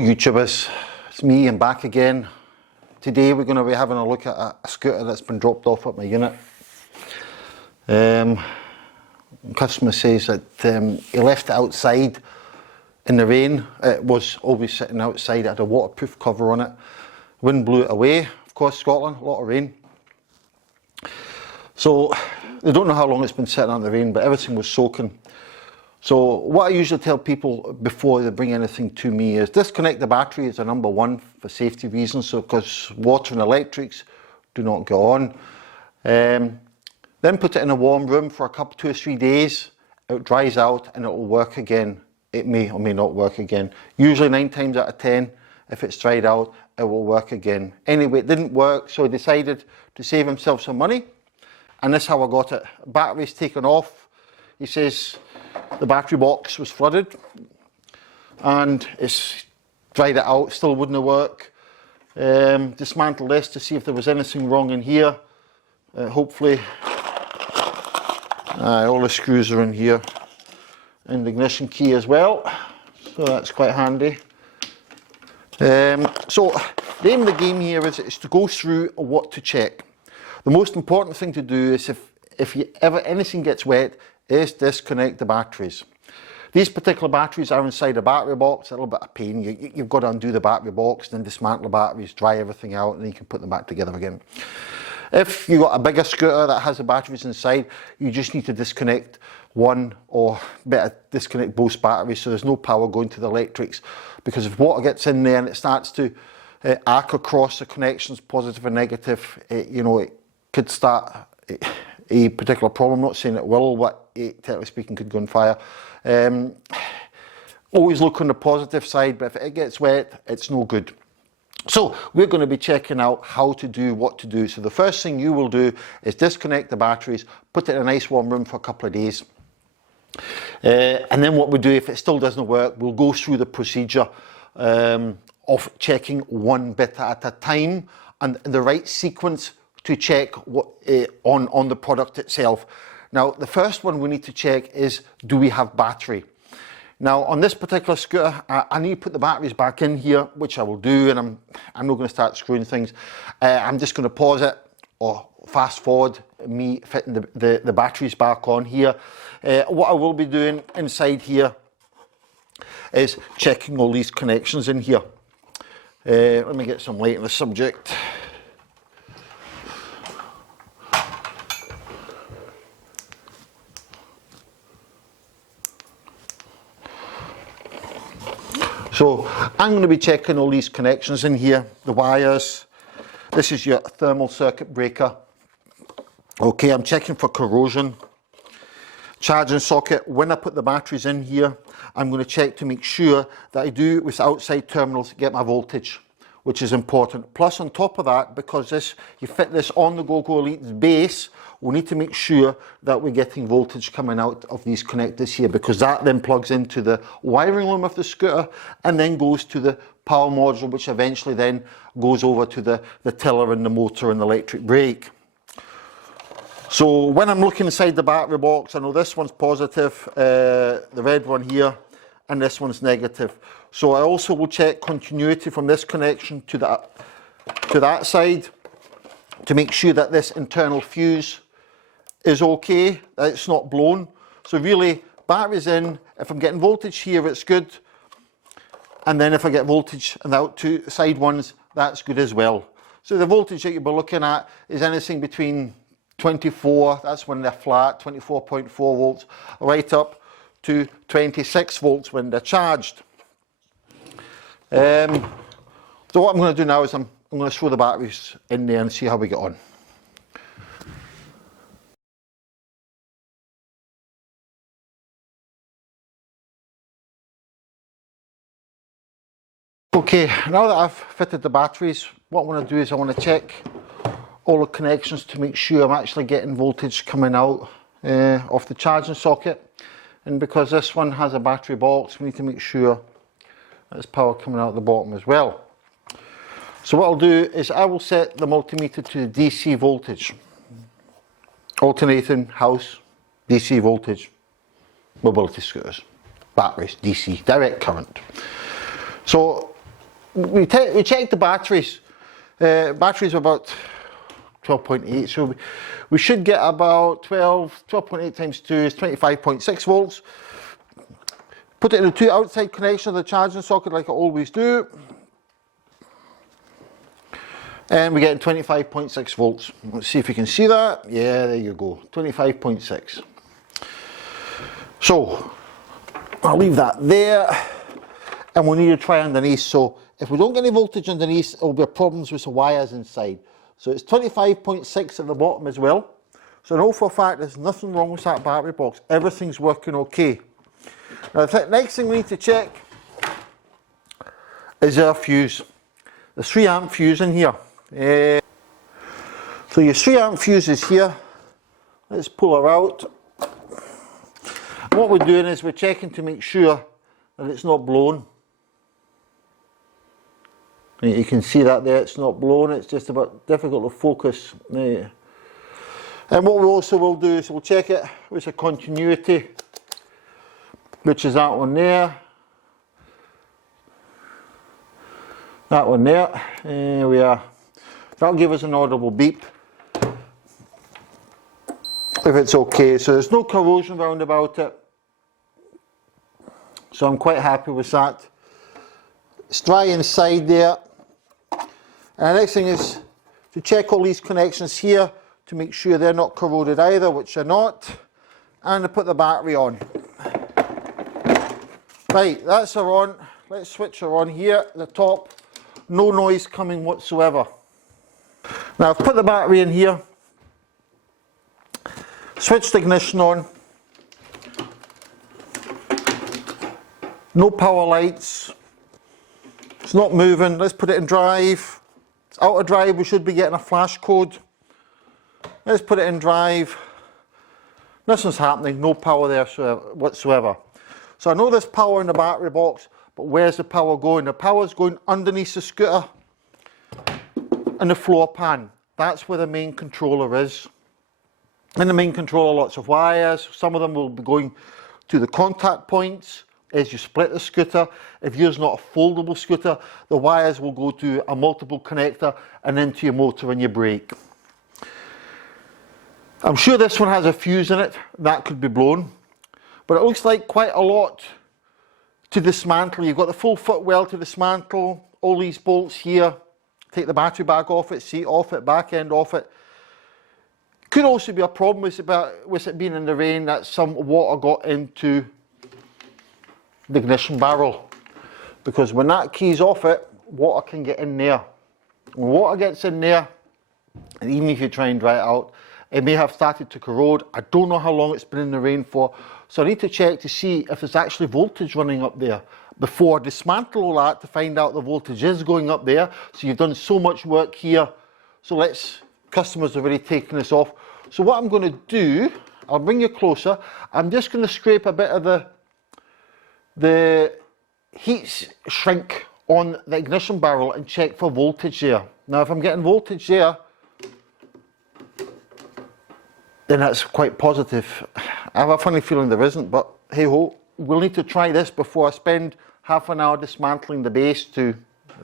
YouTubers, it's me and back again. Today we're going to be having a look at a scooter that's been dropped off at my unit. Customer says that he left it outside in the rain. It was always sitting outside, it had a waterproof cover on it. Wind blew it away, of course Scotland, a lot of rain. So they don't know how long it's been sitting out in the rain, but everything was soaking. So what I usually tell people before they bring anything to me is disconnect the battery is a number one for safety reasons, so because water and electrics do not go on. Then put it in a warm room for a couple, 2 or 3 days. It dries out and it will work again. It may or may not work again. Usually 9 times out of 10, if it's dried out, it will work again. Anyway, it didn't work, so he decided to save himself some money. And this is how I got it. Battery's taken off. He says the battery box was flooded and it's dried it out, still wouldn't work. Dismantled this to see if there was anything wrong in here. Hopefully, all the screws are in here. And the ignition key as well, so that's quite handy. So the aim of the game here is to go through what to check. The most important thing to do is if ever anything gets wet, is disconnect the batteries. These particular batteries are inside a battery box, a little bit of pain. You've got to undo the battery box, then dismantle the batteries, dry everything out, and then you can put them back together again. If you've got a bigger scooter that has the batteries inside, you just need to disconnect one, or better disconnect both batteries so there's no power going to the electrics, because if water gets in there and it starts to arc across the connections, positive and negative, it could start a particular problem. I'm not saying it will, but it, technically speaking, could go on fire. Always look on the positive side, but if it gets wet, it's no good. So we're going to be checking out how to do what to do. So the first thing you will do is disconnect the batteries, put it in a nice warm room for a couple of days. And then what we do, if it still doesn't work, we'll go through the procedure of checking one bit at a time and the right sequence to check what on the product itself. Now, the first one we need to check is, do we have battery? Now, on this particular scooter, I need to put the batteries back in here, which I will do, and I'm not going to start screwing things. I'm just going to pause it or fast forward me fitting the batteries back on here. What I will be doing inside here is checking all these connections in here. Let me get some light on the subject. So I'm going to be checking all these connections in here, the wires. This is your thermal circuit breaker. Okay, I'm checking for corrosion. Charging socket, when I put the batteries in here, I'm going to check to make sure that I do with outside terminals get my voltage, which is important. Plus on top of that, because you fit this on the GoGo Elite's base, we need to make sure that we're getting voltage coming out of these connectors here, because that then plugs into the wiring loom of the scooter and then goes to the power module, which eventually then goes over to the tiller and the motor and the electric brake. So when I'm looking inside the battery box, I know this one's positive, the red one here, and this one's negative. So I also will check continuity from this connection to that side to make sure that this internal fuse is okay, that it's not blown. So really, batteries in, if I'm getting voltage here, it's good. And then if I get voltage on the out two side ones, that's good as well. So the voltage that you'll be looking at is anything between 24, that's when they're flat, 24.4 volts, right up to 26 volts when they're charged. So what I'm going to do now is I'm going to throw the batteries in there and see how we get on. Okay, now that I've fitted the batteries, what I want to do is I want to check all the connections to make sure I'm actually getting voltage coming out off the charging socket. And because this one has a battery box, we need to make sure there's power coming out the bottom as well. So what I'll do is I will set the multimeter to DC voltage. Alternating house, DC voltage, mobility scooters, batteries, DC, direct current. So we checked the batteries. Batteries are about 12.8, so we should get about 12.8 times 2 is 25.6 volts. Put it in the two outside connections of the charging socket like I always do. And we're getting 25.6 volts. Let's see if you can see that. Yeah, there you go, 25.6. So, I'll leave that there. And we'll need to try underneath. So, if we don't get any voltage underneath, there'll be problems with the wires inside. So it's 25.6 at the bottom as well. So I know for a fact there's nothing wrong with that battery box. Everything's working okay. Now the next thing we need to check is our fuse. The 3 amp fuse in here. So your 3 amp fuse is here. Let's pull her out. And what we're doing is we're checking to make sure that it's not blown. You can see that there, it's not blown, it's just a bit difficult to focus. And what we also will do is we'll check it with a continuity, which is that one there. That one there. There we are. That'll give us an audible beep if it's okay. So there's no corrosion round about it. So I'm quite happy with that. It's dry inside there. And the next thing is to check all these connections here to make sure they're not corroded either, which they're not, and to put the battery on. Right, that's her on. Let's switch her on here at the top. No noise coming whatsoever. Now I've put the battery in here, switched the ignition on. No power lights. It's not moving. Let's put it in drive. It's out of drive, we should be getting a flash code. Let's put it in drive. Nothing's happening, no power there whatsoever. So I know there's power in the battery box, but where's the power going? The power's going underneath the scooter and the floor pan. That's where the main controller is. In the main controller, lots of wires. Some of them will be going to the contact points as you split the scooter. If yours not a foldable scooter, the wires will go to a multiple connector and into your motor and your brake. I'm sure this one has a fuse in it, that could be blown, but it looks like quite a lot to dismantle. You've got the full footwell to dismantle, all these bolts here, take the battery back off it, seat off it, back end off it. Could also be a problem with it being in the rain that some water got into the ignition barrel, because when that key's off it, water can get in there. When water gets in there, and even if you try and dry it out, it may have started to corrode. I don't know how long it's been in the rain for, so I need to check to see if there's actually voltage running up there before I dismantle all that to find out the voltage is going up there. So you've done so much work here, so customers have already taken this off. So what I'm going to do, I'll bring you closer, I'm just going to scrape a bit of the heat shrink on the ignition barrel and check for voltage there. Now if I'm getting voltage there, then that's quite positive. I have a funny feeling there isn't, but hey ho, we'll need to try this before I spend half an hour dismantling the base to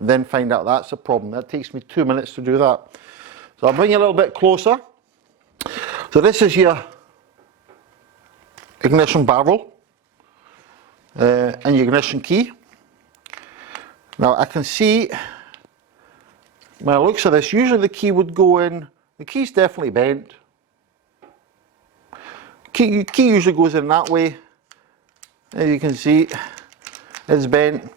then find out that's a problem. That takes me 2 minutes to do that. So I'll bring you a little bit closer. So this is your ignition barrel. And your ignition key. Now I can see, when I look at this, usually the key would go in, the key's definitely bent. Key usually goes in that way. As you can see, it's bent.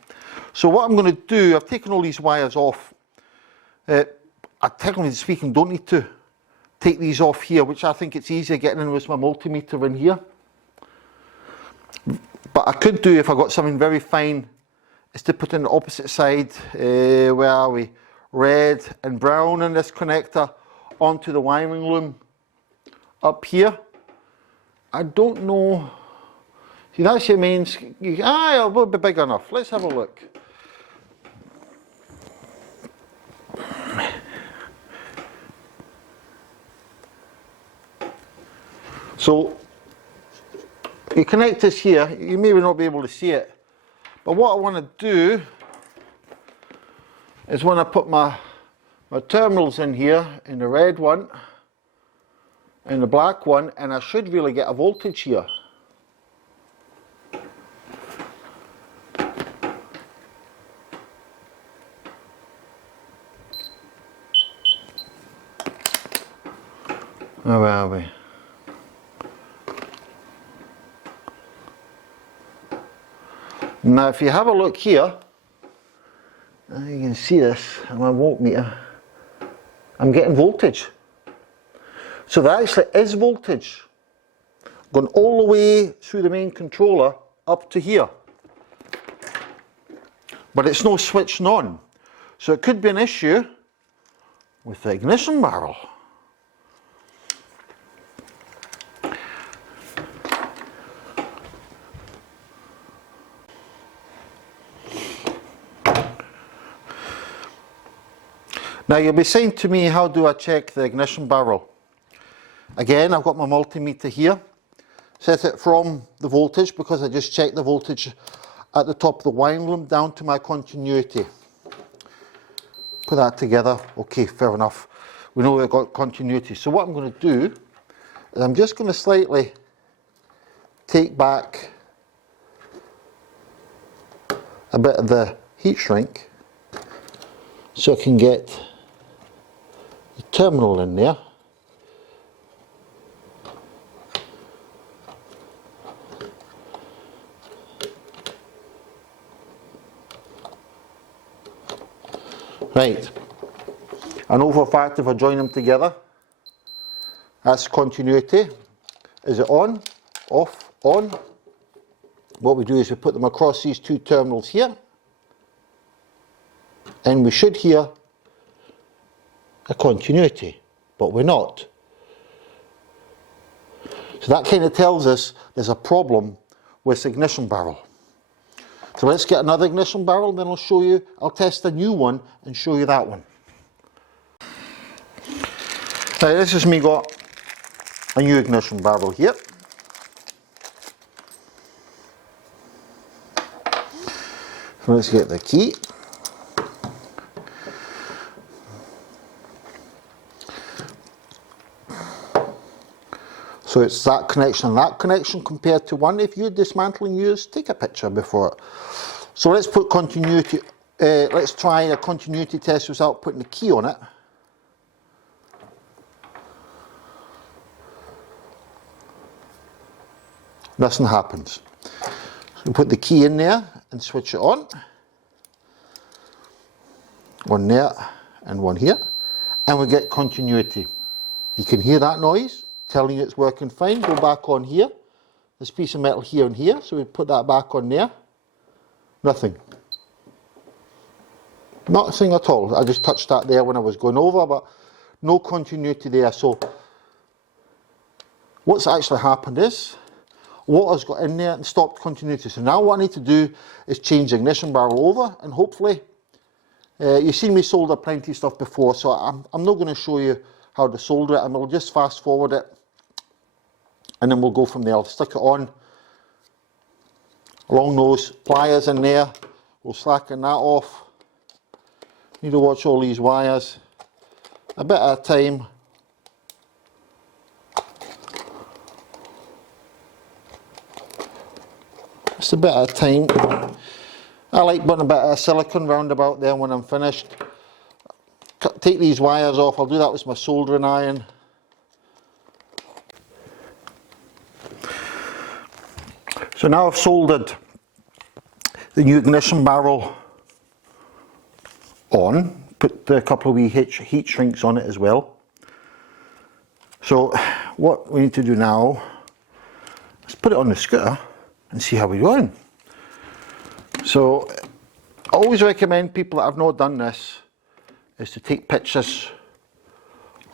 So what I'm going to do, I've taken all these wires off. I technically speaking don't need to take these off here, which I think it's easier getting in with my multimeter in here. But I could do, if I got something very fine, is to put in the opposite side, where are we, red and brown in this connector onto the wiring loom up here. I don't know, see that's your main, it will be big enough. Let's have a look. So you connect this here, you may not be able to see it, but what I want to do is when I put my terminals in here, in the red one and the black one, and I should really get a voltage here. Where are we? Now if you have a look here, you can see this on my voltmeter, I'm getting voltage. So there actually is voltage going all the way through the main controller up to here. But it's no switching on. So it could be an issue with the ignition barrel. Now you'll be saying to me, how do I check the ignition barrel? Again, I've got my multimeter here. Set it from the voltage, because I just checked the voltage at the top of the wiring loom down to my continuity. Put that together. Okay, fair enough. We know we've got continuity. So what I'm going to do is I'm just going to slightly take back a bit of the heat shrink so I can get the terminal in there. Right, I know for a fact if I join them together, that's continuity. Is it on, off, on? What we do is we put them across these two terminals here, and we should hear a continuity, but we're not. So that kind of tells us there's a problem with the ignition barrel. So let's get another ignition barrel, then I'll show you, I'll test a new one and show you that one. Now this has me got a new ignition barrel here. So let's get the key. So it's that connection and that connection compared to one. If you're dismantling yours, take a picture before it. So let's put continuity, let's try a continuity test without putting the key on it. Nothing happens. So we put the key in there and switch it on. One there and one here. And we get continuity. You can hear that noise, telling you it's working fine. Go back on here. This piece of metal here and here. So we put that back on there. Nothing. Nothing at all. I just touched that there when I was going over, but no continuity there. So what's actually happened is water's got in there and stopped continuity. So now what I need to do is change the ignition barrel over, and hopefully you've seen me solder plenty of stuff before, so I'm not going to show you how to solder it, and we'll just fast forward it and then we'll go from there. I'll stick it on along those pliers in there. We'll slacken that off. Need to watch all these wires a bit at a time. Just a bit at a time. I like putting a bit of silicone round about there when I'm finished. Take these wires off. I'll do that with my soldering iron. So now I've soldered the new ignition barrel on, put a couple of wee heat shrinks on it as well. So what we need to do now is put it on the scooter and see how we're going. So I always recommend people that have not done this is to take pictures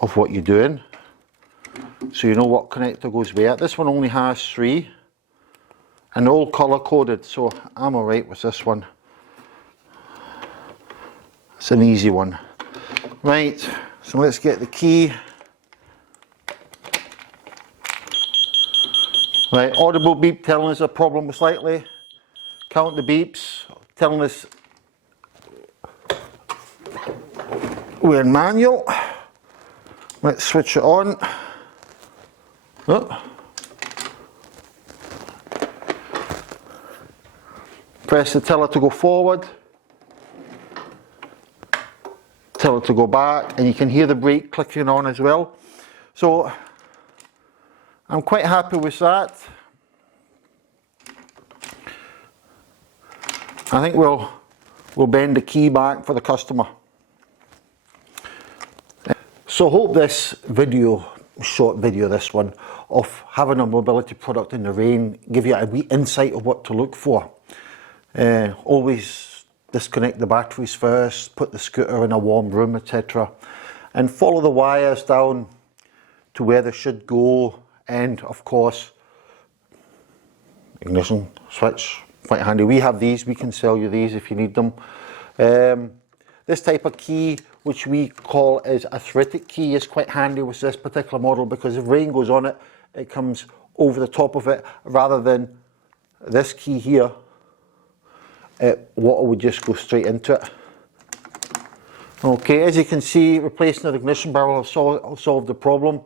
of what you're doing so you know what connector goes where. This one only has 3 and they're all colour coded, so I'm alright with this one. It's an easy one. Right, so let's get the key. Right, audible beep telling us a problem slightly. Count the beeps, telling us We're in manual. Let's switch it on. Oh. Press the tiller to go forward, tiller to go back, and you can hear the brake clicking on as well. So I'm quite happy with that. I think we'll bend the key back for the customer. So hope this video, short video this one, of having a mobility product in the rain, give you a wee insight of what to look for. Always disconnect the batteries first, put the scooter in a warm room, etc. And follow the wires down to where they should go, and of course, ignition switch, quite handy. We have these, we can sell you these if you need them. This type of key, which we call is arthritic key, is quite handy with this particular model, because if rain goes on it, it comes over the top of it, rather than this key here, water would just go straight into it. Okay, as you can see, replacing the ignition barrel has solved the problem.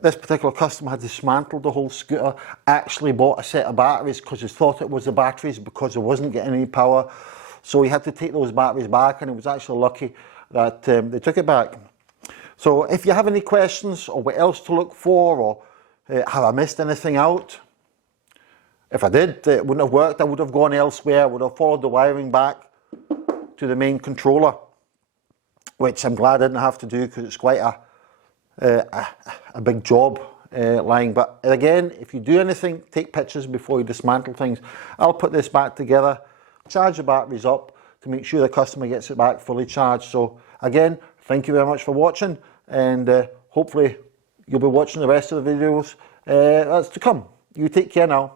This particular customer had dismantled the whole scooter, actually bought a set of batteries because he thought it was the batteries because he wasn't getting any power. So he had to take those batteries back, and it was actually lucky that they took it back. So if you have any questions or what else to look for, or have I missed anything out? If I did, it wouldn't have worked. I would have gone elsewhere. I would have followed the wiring back to the main controller, which I'm glad I didn't have to do, because it's quite a big job lying. But again, if you do anything, take pictures before you dismantle things. I'll put this back together, charge the batteries up to make sure the customer gets it back fully charged. So again, thank you very much for watching, and hopefully you'll be watching the rest of the videos that's to come. You take care now.